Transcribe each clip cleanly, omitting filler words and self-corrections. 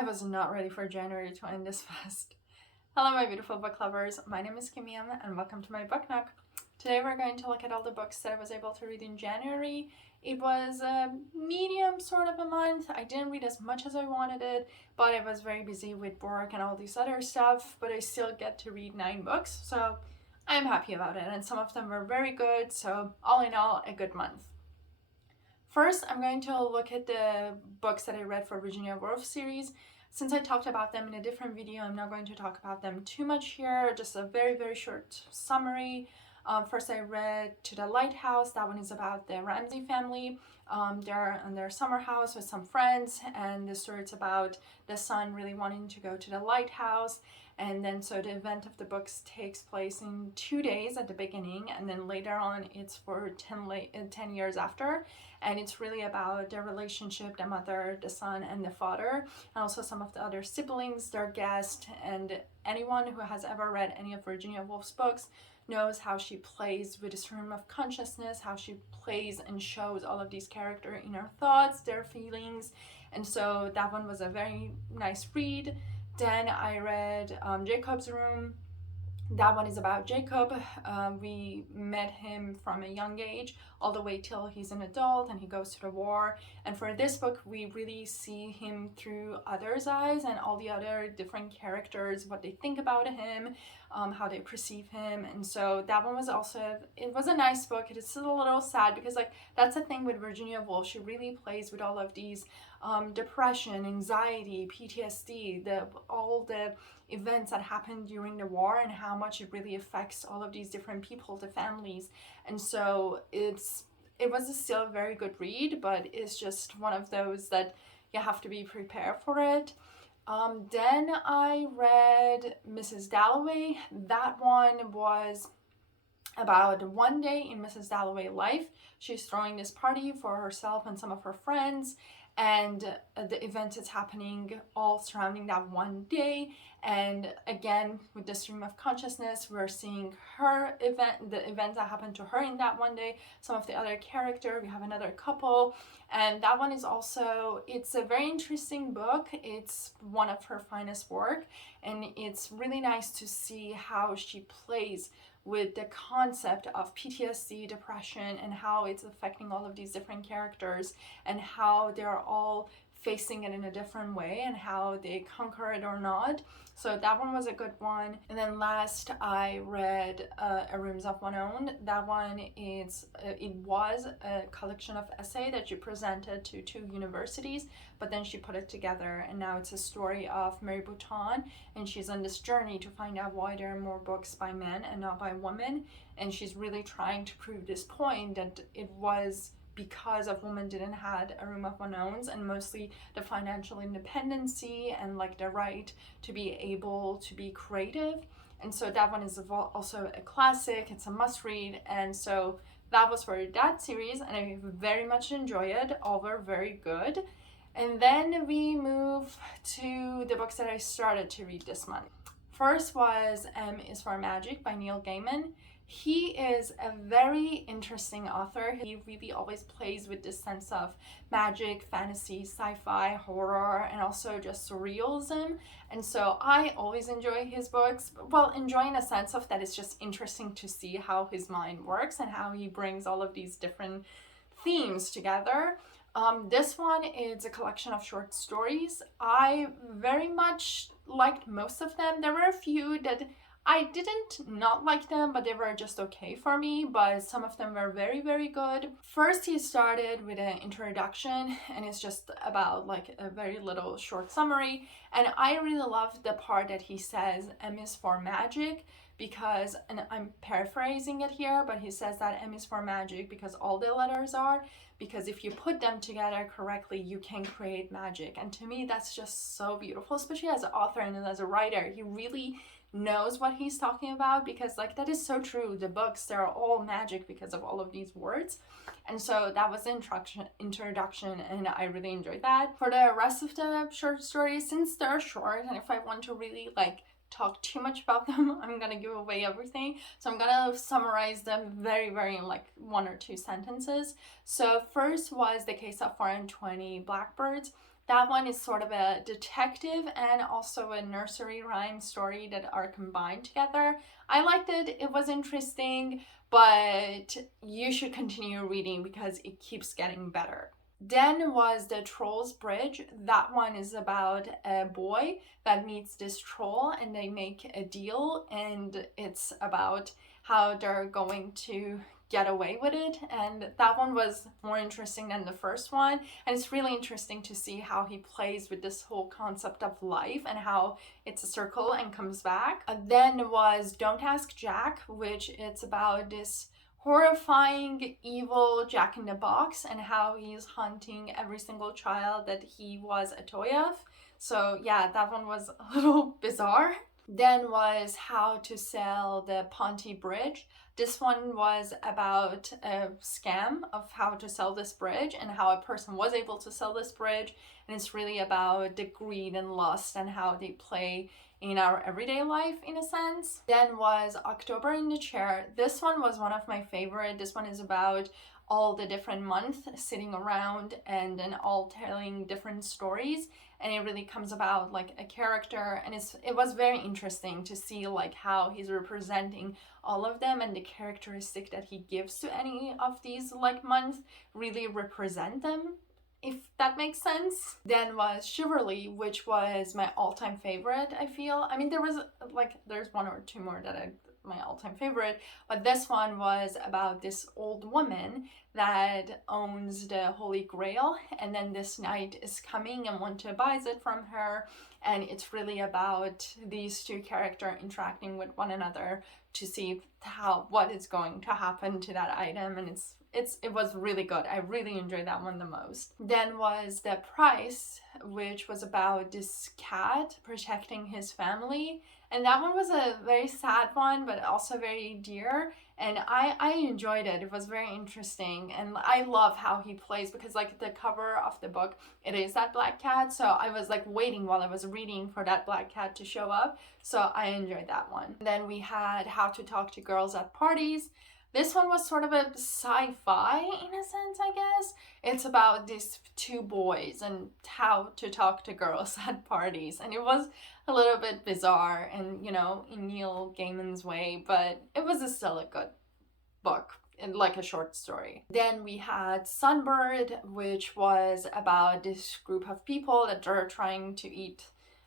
I was not ready for January to end this fast. Hello my beautiful book lovers, my name is Kimia and welcome to my book nook. Today we're going to look at all the books that I was able to read in January. It was a medium sort of a month. I didn't read as much as I wanted it, but I was very busy with work and all these other stuff, but I still get to read 9 books, so I'm happy about it, and some of them were very good, so all in all, a good month. First, I'm going to look at the books that I read for Virginia Woolf series. Since I talked about them in a different video, I'm not going to talk about them too much here, just a very, very short summary. First, I read To the Lighthouse. That one is about the Ramsey family. They're in their summer house with some friends, and the story is about the son really wanting to go to the lighthouse. And then so the event of the books takes place in 2 days at the beginning, and then later on it's for 10 years after. And it's really about their relationship, the mother, the son, and the father, and also some of the other siblings, their guests, and anyone who has ever read any of Virginia Woolf's books knows how she plays with the stream of consciousness, how she plays and shows all of these characters in her thoughts, their feelings. And so that one was a very nice read. Then I read Jacob's Room. That one is about Jacob. We met him from a young age all the way till he's an adult and he goes to the war. And for this book, we really see him through others' eyes and all the other different characters, what they think about him, how they perceive him. And so that one was also, it was a nice book. It is still a little sad because like that's the thing with Virginia Woolf. She really plays with all of these depression, anxiety, PTSD, all the events that happened during the war and how much it really affects all of these different people, the families. And so it was still a very good read, but it's just one of those that you have to be prepared for it. Then I read Mrs. Dalloway. That one was about one day in Mrs. Dalloway's life. She's throwing this party for herself and some of her friends, and the event is happening all surrounding that one day. And again, with the stream of consciousness, we're seeing her event, the events that happened to her in that one day, some of the other character. We have another couple, and that one is also, it's a very interesting book. It's one of her finest work, and it's really nice to see how she plays with the concept of PTSD, depression, and how it's affecting all of these different characters and how they're all facing it in a different way and how they conquer it or not. So that one was a good one. And then last I read A Rooms of One Own. That one is it was a collection of essay that she presented to 2 universities, but then she put it together, and now it's a story of Mary Bouton, and she's on this journey to find out why there are more books by men and not by women. And she's really trying to prove this point that it was because of women didn't had a room of one owns, and mostly the financial independency and like the right to be able to be creative. And so that one is also a classic. It's a must read, and so that was for that series, and I very much enjoy it. All were very good. And then we move to the books that I started to read this month. First was M is for Magic by Neil Gaiman. He is a very interesting author. He really always plays with this sense of magic, fantasy, sci-fi, horror, and also just surrealism. And so I always enjoy his books. Well, enjoy in a sense of that it's just interesting to see how his mind works and how he brings all of these different themes together. This one is a collection of short stories. I very much liked most of them. There were a few that I didn't not like them, but they were just okay for me, but some of them were very, very good. First, he started with an introduction, and it's just about like a very little short summary. And I really love the part that he says M is for magic, because, and I'm paraphrasing it here, but he says that M is for magic because all the letters are, because if you put them together correctly, you can create magic. And to me, that's just so beautiful, especially as an author and as a writer. He really knows what he's talking about, because like that is so true. The books, they're all magic because of all of these words. And so that was the introduction, and I really enjoyed that. For the rest of the short stories, since they're short, and if I want to really like talk too much about them, I'm gonna give away everything. So I'm gonna summarize them very, very in like 1 or 2 sentences. So first was The Case of 420 Blackbirds. That one is sort of a detective and also a nursery rhyme story that are combined together. I liked it. It was interesting, but you should continue reading because it keeps getting better. Then was the Troll's Bridge. That one is about a boy that meets this troll and they make a deal, and it's about how they're going to get away with it. And that one was more interesting than the first one, and it's really interesting to see how he plays with this whole concept of life and how it's a circle and comes back. Then was Don't Ask Jack, which it's about this horrifying evil Jack in the Box and how he's hunting every single child that he was a toy of. So yeah, that one was a little bizarre. Then was How to Sell the Ponty Bridge. This one was about a scam of how to sell this bridge and how a person was able to sell this bridge. And it's really about the greed and lust and how they play in our everyday life in a sense. Then was October in the Chair. This one was one of my favorite. This one is about all the different months sitting around and then all telling different stories, and it really comes about like a character, and it was very interesting to see like how he's representing all of them, and the characteristic that he gives to any of these like months really represent them, if that makes sense. Then was Chivalry, which was my all-time favorite, I feel. I mean, there's one or two more that my all-time favorite, but this one was about this old woman that owns the Holy Grail, and then this knight is coming and want to buy it from her, and it's really about these two characters interacting with one another to see what is going to happen to that item, and it was really good. I really enjoyed that one the most. Then was The Price, which was about this cat protecting his family, and that one was a very sad one, but also very dear, and I enjoyed it. It was very interesting, and I love how he plays, because like the cover of the book, it is that black cat, so I was like waiting while I was reading for that black cat to show up, so I enjoyed that one. Then we had How to Talk to Girls at Parties. This one was sort of a sci-fi in a sense, I guess. It's about these two boys and how to talk to girls at parties. And it was a little bit bizarre and, you know, in Neil Gaiman's way, but it was still a good book, and like a short story. Then we had Sunbird, which was about this group of people that are trying to eat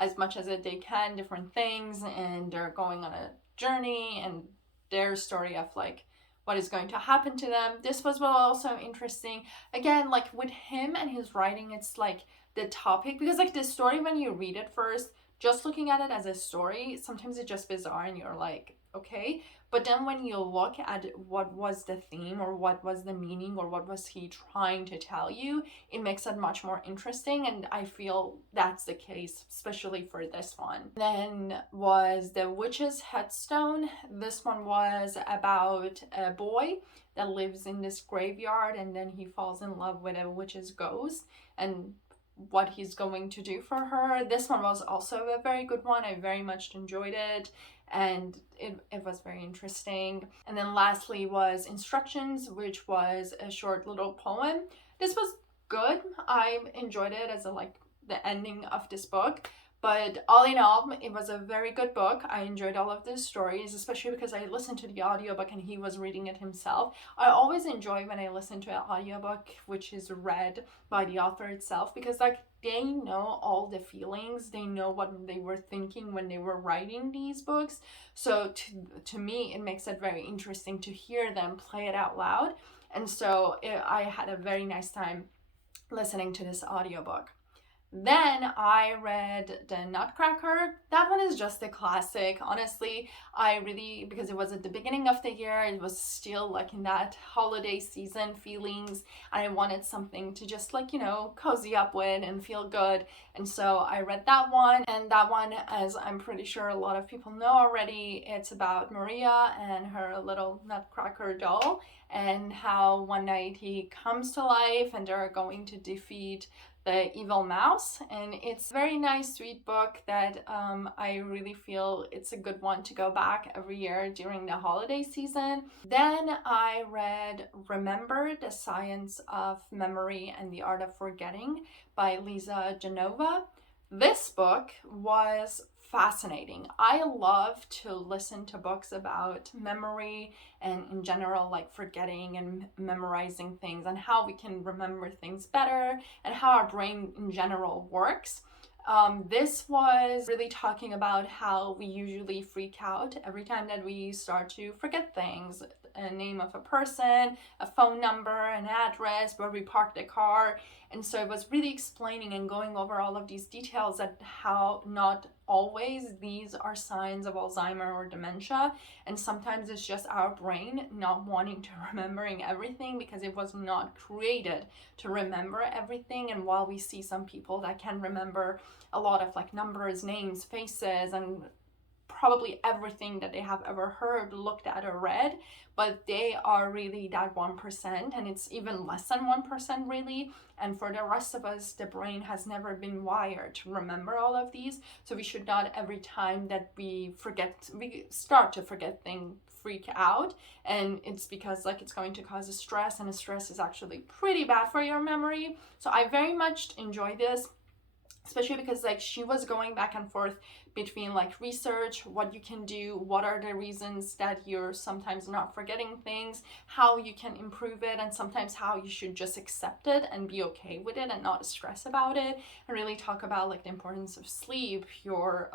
as much as they can, different things, and they're going on a journey, and their story of like what is going to happen to them. This was also interesting. Again, like with him and his writing, it's like the topic, because like the story, when you read it first, just looking at it as a story, sometimes it's just bizarre and you're like, okay. But then when you look at what was the theme or what was the meaning or what was he trying to tell you, it makes it much more interesting, and I feel that's the case, especially for this one. Then was The Witch's Headstone. This one was about a boy that lives in this graveyard, and then he falls in love with a witch's ghost and what he's going to do for her. This one was also a very good one. I very much enjoyed it, and it was very interesting. And then lastly was Instructions, which was a short little poem. This was good. I enjoyed it as the ending of this book. But all in all, it was a very good book. I enjoyed all of the stories, especially because I listened to the audiobook and he was reading it himself. I always enjoy when I listen to an audiobook which is read by the author itself, because like they know all the feelings, they know what they were thinking when they were writing these books. So to me, it makes it very interesting to hear them play it out loud. And so I had a very nice time listening to this audiobook. Then I read The Nutcracker. That one is just a classic. Honestly, because it was at the beginning of the year, it was still like in that holiday season feelings, and I wanted something to just like, you know, cozy up with and feel good. And so I read that one, and that one, as I'm pretty sure a lot of people know already, it's about Maria and her little Nutcracker doll, and how one night he comes to life and they're going to defeat The Evil Mouse, and it's a very nice, sweet book that I really feel it's a good one to go back every year during the holiday season. Then I read Remember, the Science of Memory and the Art of Forgetting by Lisa Genova. This book was fascinating. I love to listen to books about memory and in general like forgetting and memorizing things and how we can remember things better and how our brain in general works. This was really talking about how we usually freak out every time that we start to forget things, a name of a person, a phone number, an address, where we parked the car. And so it was really explaining and going over all of these details that how not always these are signs of Alzheimer or dementia, and sometimes it's just our brain not wanting to remembering everything because it was not created to remember everything. And while we see some people that can remember a lot of like numbers, names, faces, and probably everything that they have ever heard, looked at, or read, but they are really that 1%, and it's even less than 1% really. And for the rest of us, the brain has never been wired to remember all of these. So we should not, every time that we start to forget things, freak out. And it's because like it's going to cause a stress, and a stress is actually pretty bad for your memory. So I very much enjoy this, especially because like she was going back and forth between like research, what you can do, what are the reasons that you're sometimes not forgetting things, how you can improve it, and sometimes how you should just accept it and be okay with it and not stress about it, and really talk about like the importance of sleep, your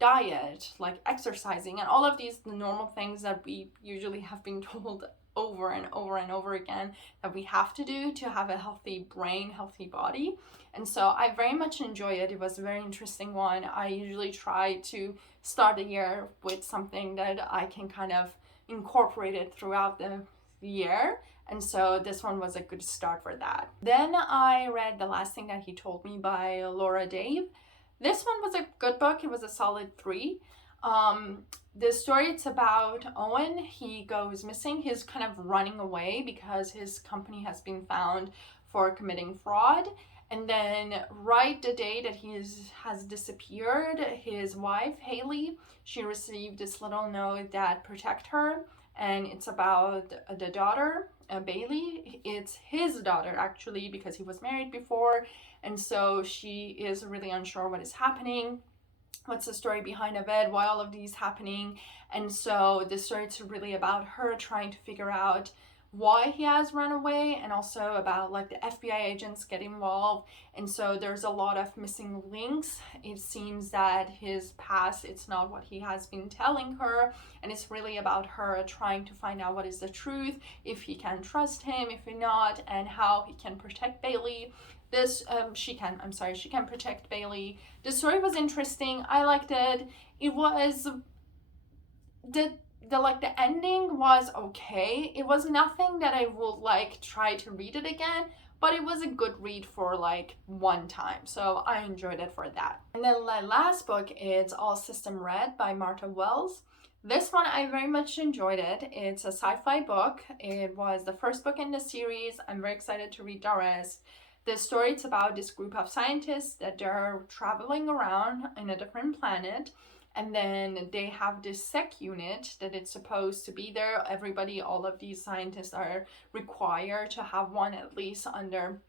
diet, like exercising, and all of these normal things that we usually have been told over and over and over again that we have to do to have a healthy brain, healthy body. And so I very much enjoy it. It was a very interesting one. I usually try to start the year with something that I can kind of incorporate it throughout the year. And so this one was a good start for that. Then I read The Last Thing That He Told Me by Laura Dave. This one was a good book. It was a solid 3. The story, it's about Owen. He goes missing. He's kind of running away because his company has been found for committing fraud. And then right the day that he has disappeared, his wife, Haley, she received this little note that protect her. And it's about the daughter, Bailey. It's his daughter, actually, because he was married before. And so she is really unsure what is happening. What's the story behind of it? Why all of these happening? And so this story is really about her trying to figure out why he has run away, and also about like the FBI agents get involved. And so there's a lot of missing links. It seems that his past, it's not what he has been telling her, and it's really about her trying to find out what is the truth, if he can trust him, if not, and how he can protect Bailey. She can protect Bailey. The story was interesting. I liked it. It was the ending was okay. It was nothing that I would like try to read it again, but it was a good read for like one time. So I enjoyed it for that. And then my last book is All System Red by Martha Wells. This one, I very much enjoyed it. It's a sci-fi book. It was the first book in the series. I'm very excited to read the rest. The story, it's about this group of scientists that they're traveling around in a different planet, and then they have this sec unit that it's supposed to be there. Everybody, all of these scientists are required to have one at least on their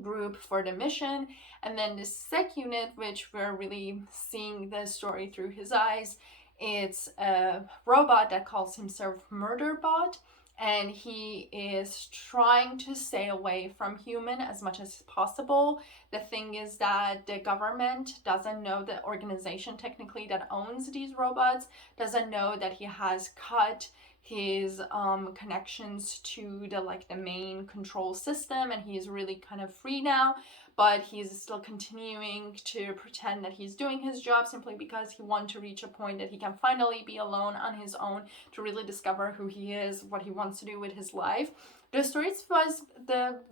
group for the mission. And then this sec unit, which we're really seeing the story through his eyes, it's a robot that calls himself Murderbot. And he is trying to stay away from human as much as possible. The thing is that the government doesn't know, the organization technically that owns these robots doesn't know that he has cut his connections to the main control system, and he's really kind of free now. But he's still continuing to pretend that he's doing his job simply because he wants to reach a point that he can finally be alone on his own to really discover who he is, what he wants to do with his life. The story was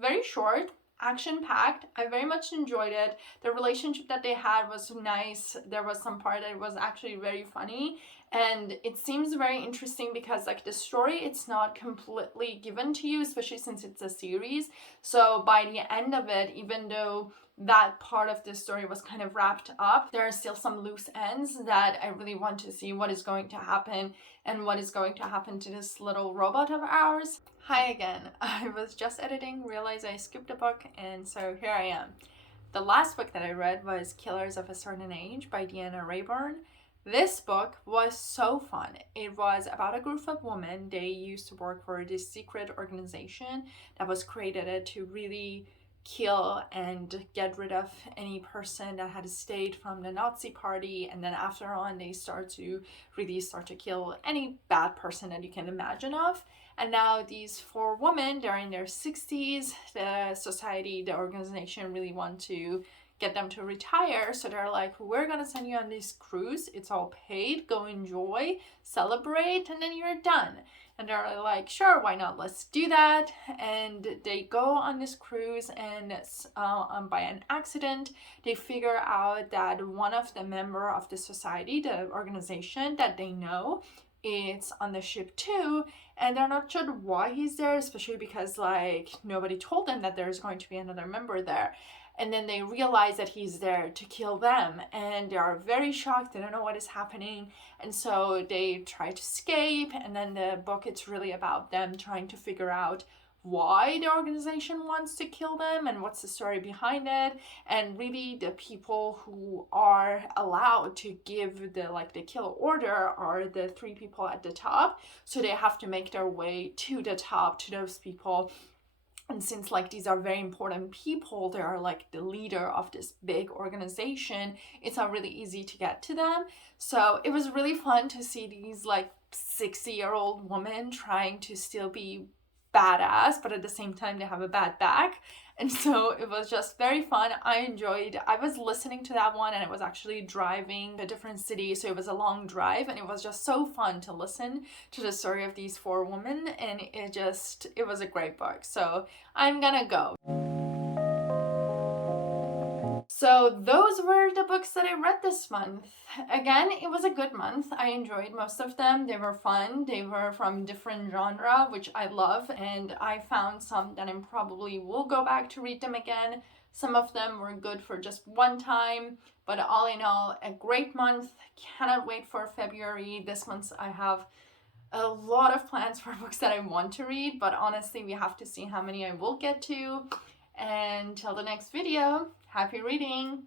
very short, action-packed. I very much enjoyed it. The relationship that they had was nice. There was some part that was actually very funny. And it seems very interesting because the story, it's not completely given to you, especially since it's a series. So by the end of it, even though that part of the story was kind of wrapped up. There are still some loose ends that I really want to see what is going to happen and what is going to happen to this little robot of ours. Hi again. I was just editing, realized I skipped a book, and so here I am. The last book that I read was Killers of a Certain Age by januarywrapup. This book was so fun. It was about a group of women. They used to work for this secret organization that was created to really kill and get rid of any person that had stayed from the Nazi party, and then after on they start to kill any bad person that you can imagine of. And now these 4 women, they're in their 60s. The organization really want to get them to retire, so they're like, we're gonna send you on this cruise, it's all paid, go enjoy, celebrate, and then you're done. And they're like, sure, why not, let's do that. And they go on this cruise, and by an accident they figure out that one of the member of the society, the organization that they know, it's on the ship too, and they're not sure why he's there, especially because like nobody told them that there's going to be another member there. And then they realize that he's there to kill them, and they are very shocked. They don't know what is happening, and so they try to escape. And then the book, it's really about them trying to figure out why the organization wants to kill them and what's the story behind it. And really the people who are allowed to give the kill order are the 3 people at the top, so they have to make their way to the top, to those people. And since like these are very important people, they are like the leader of this big organization, it's not really easy to get to them. So it was really fun to see these like 60-year-old women trying to still be badass, but at the same time they have a bad back. And so it was just very fun. I was listening to that one, and I was actually driving a different city, so it was a long drive, and it was just so fun to listen to the story of these 4 women, and it was a great book. So I'm gonna go. So those were the books that I read this month. Again, it was a good month. I enjoyed most of them. They were fun. They were from different genre, which I love. And I found some that I probably will go back to read them again. Some of them were good for just one time. But all in all, a great month. Cannot wait for February. This month I have a lot of plans for books that I want to read. But honestly, we have to see how many I will get to. And till the next video, happy reading!